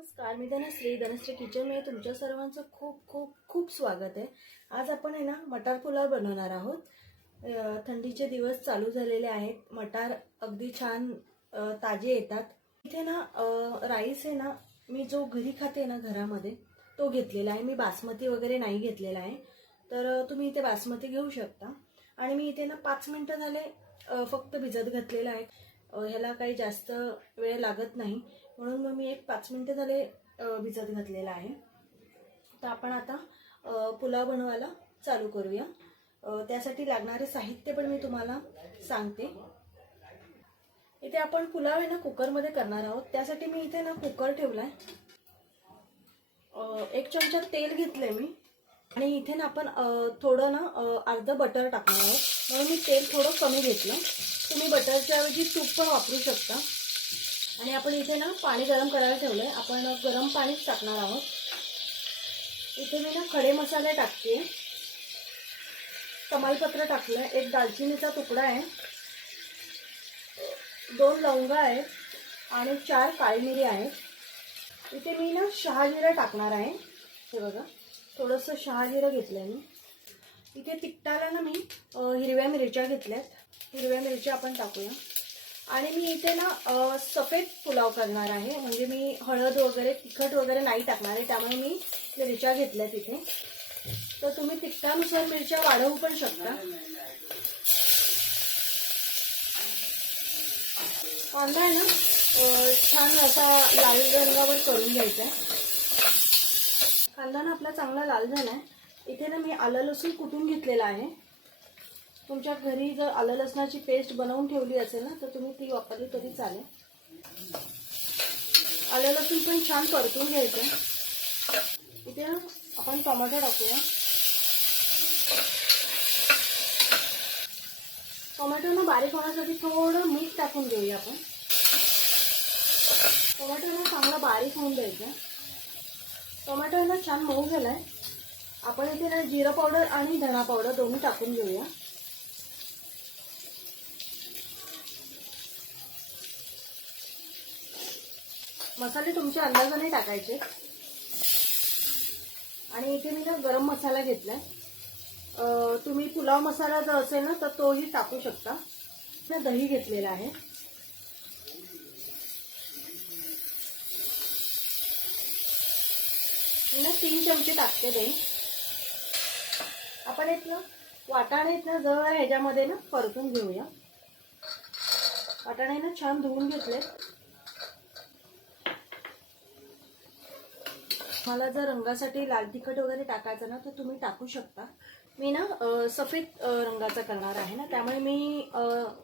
नमस्कार मी धनश्री धनश्री किचनमध्ये तुमच्या सर्वांचं खूप खूप खूप स्वागत आहे. आज आपण आहे ना मटार पुलाव बनवणार आहोत. थंडीचे दिवस चालू झालेले आहेत. मटार अगदी छान ताजे येतात. इथे ना राईस आहे ना मी जो घरी खाते ना घरामध्ये तो घेतलेला आहे. मी बासमती वगैरे नाही घेतलेला आहे. तर तुम्ही इथे बासमती घेऊ शकता. आणि मी इथे ना पाच मिनटं झाले फक्त भिजत घातलेलं आहे. ह्याला काही जास्त वेळ लागत नाही. म्हणून मग मी एक पाच मिनटं झाले भिजत घातलेला आहे. तर आपण आता पुलाव बनवायला चालू करूया. त्यासाठी लागणारे साहित्य पण मी तुम्हाला सांगते. इथे आपण पुलाव आहे ना कुकरमध्ये करणार आहोत. त्यासाठी मी इथे ना कुकर ठेवलाय. आहे एक चमचा तेल घेतलंय मी. आणि इथे ना आपण थोडं ना अर्धं अर्ध बटर टाकणार आहोत. म्हणून मी तेल थोडं कमी घेतलं. तुम्ही बटरच्या ऐवजी तूप पण वापरू शकता. आणि आपण इथे ना पाणी गरम करायला ठेवलं आहे आपण गरम पाणीच टाकणार आहोत. इथे मी ना खडे मसाले टाकते. कमालपत्र टाकलं आहे एक दालचिनीचा तुकडा आहे. दोन लवंगा आहेत. आणि चार काळी मिरी आहेत. इथे मी ना शहाजिरं टाकणार आहे. हे बघा. थोडंसं शहाजिरं आहे मी. इथे तिखटाला ना मी हिरव्या मिरच्या घेतल्यात. हिरव्या मिरच्या आपण टाकूया. आणि मी इथे ना सफेद पुलाव करणार आहे. म्हणजे मी हळद वगैरे तिखट वगैरे नाही टाकणार आहे. त्यामुळे मी मिरच्या घेतल्या तिथे. तर तुम्ही तिखटानुसार मिरच्या वाढवू पण शकता. कांदा आहे ना छान असा लाल रंगावर करून घ्यायचा आहे. कांदा ना आपला चांगला लाल झाला आहे. इथे ना मी आलं लसूण कुटून घेतलेला आहे. तुमच्या घरी जर आलं लसणाची पेस्ट बनवून ठेवली असेल ना तर तुम्ही ती वापरली तरी चालेल. आलं लसूण पण छान परतून घ्यायचं. इथे आपण टोमॅटो टाकूया. टोमॅटो ना बारीक होण्यासाठी थोडं मीठ टाकून घेऊया आपण. टोमॅटो ना चांगला बारीक होऊन द्यायचा. टोमॅटो ना छान मऊ झालाय. आपण इथे ना पावडर आणि धणा पावडर दोन्ही टाकून घेऊया. मसाले तुमच्या अंदाजाने टाकायचे. आणि इथे मी ना गरम मसाला घेतलाय. तुम्ही पुलाव मसाला जर असेल ना तर तोही टाकू शकता. ना दही घेतलेला आहे. मी ना तीन चमचे टाकते दही. आपण इथलं वाटाणे ना जवळ ह्याच्यामध्ये ना परतून घेऊया. वाटाणे ना छान धुवून घेतले मला जर रंगासाठी लाल तिखट वगैरे टाकायचं ना तर तुम्ही टाकू शकता. मी ना सफेद रंगाचा करणार आहे ना त्यामुळे मी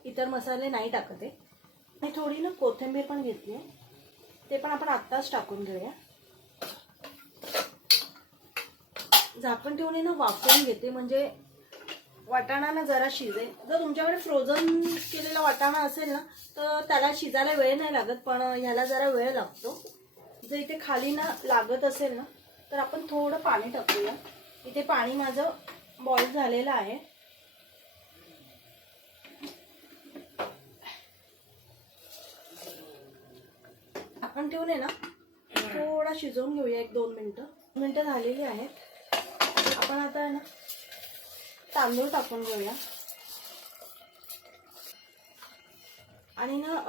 इतर मसाले नाही टाकत. आहे मी थोडी ना कोथिंबीर पण घेतली आहे. ते पण आपण आत्ताच टाकून घेऊया. झाकण ठेवून ना वाफवून घेते म्हणजे वाटाणा ना जरा शिजेल. जर तुमच्याकडे फ्रोझन केलेला वाटाणा असेल ना तर त्याला शिजायला वेळ नाही लागत पण ह्याला जरा वेळ लागतो. जर इथे खाली ना लागत असेल ना तर आपण थोडं पाणी टाकूया. इथे पाणी माझं बॉईल झालेलं आहे. आपण ठेवून आहे ना थोडा शिजवून घेऊया एक दोन मिनटं. मिनटं झालेली आहेत. आपण आता आहे ना तांदूळ टाकून घेऊया. आणि ना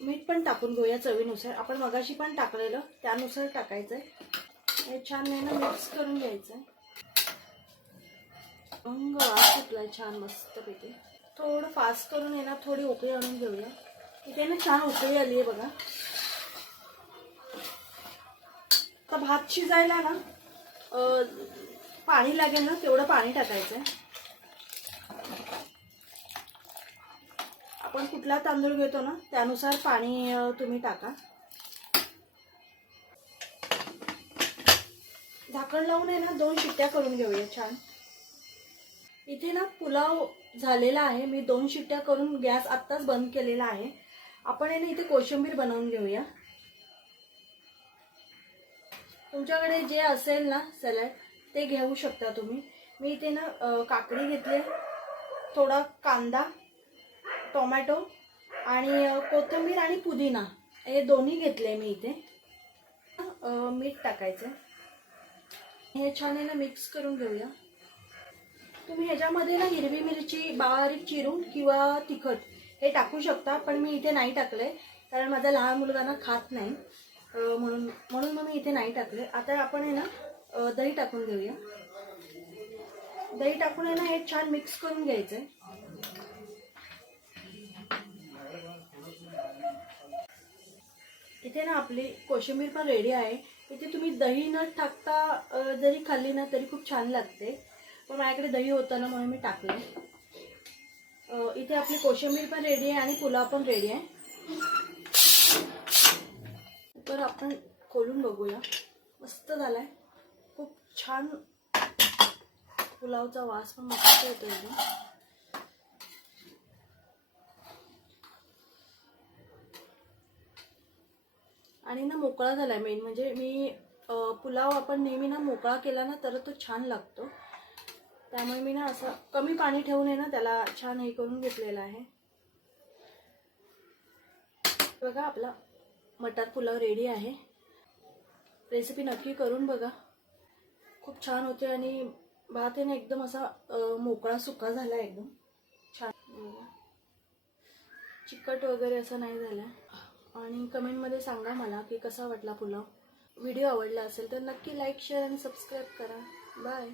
मीठ पण टाकून घेऊया चवीनुसार. आपण मगाशी पण टाकलेलं त्यानुसार टाकायचं हे छान आहे ना मिक्स करून घ्यायचं अंग वास सुटलाय छान मस्त पैकी थोडं फास्ट करून येणार ना थोडी उकळी आणून घेऊया. इथे ना छान उकळी आली आहे बघा. आता भात शिजायला ना पाणी लागेल ना तेवढं पाणी टाकायचं आहे आपण कुठला तांदूळ घेतो ना त्यानुसार पाणी तुम्ही टाका. झाकण लावून आहे ना दोन शिट्ट्या करून घेऊया छान. इथे ना पुलाव झालेला आहे मी दोन शिट्ट्या करून गॅस आत्ताच बंद केलेला आहे. आपण आहे ना इथे कोशिंबीर बनवून घेऊया. तुमच्याकडे जे असेल ना सॅलड ते घेऊ शकता तुम्ही. मी इथे ना काकडी घेतली थोडा कांदा टोमॅटो आणि कोथिंबीर आणि पुदिना. हे दोन्ही घेतले मी इथे. मीठ टाकायचं. हे छान आहे ना मिक्स करून घेऊया. तुम्ही ह्याच्यामध्ये ना हिरवी मिरची बारीक चिरून किंवा तिखट हे टाकू शकता पण मी इथे नाही टाकले. कारण माझा लहान मुलगा ना खात नाही. म्हणून म्हणून मग मी इथे नाही टाकले. आता आपण आहे ना दही टाकून घेऊया. दही टाकून आहे ना हे छान मिक्स करून घ्यायचं आहे इथे ना आपली कोशिंबीर पण रेडी आहे. इथे तुम्ही दही न टाकता जरी खाल्ली ना तरी खूप छान लागते. पण माझ्याकडे दही होतं ना म्हणून मी टाकले. इथे आपली कोशिंबीर पण रेडी आहे आणि पुलाव पण रेडी आहे. तर आपण खोलून बघूया. मस्त झालाय. खूप छान पुलावचा वास पण मस्त येतो आणि ना मोकळा झाला आहे मेन म्हणजे मी पुलाव आपण नेहमी ना मोकळा केला ना तर तो छान लागतो. त्यामुळे मी ना असं कमी पाणी ठेवून आहे ना त्याला छान हे करून घेतलेलं आहे. बघा आपला मटार पुलाव रेडी आहे. रेसिपी नक्की करून बघा. खूप छान होते आणि भात आहे ना एकदम असा मोकळा सुका झाला एकदम. छान. बघा. चिकट वगैरे असं नाही झालं आणि कमेंटमध्ये सांगा मला की कसा वाटला पुलाव व्हिडिओ आवडला असेल तर नक्की लाईक शेअर आणि सबस्क्राईब करा. बाय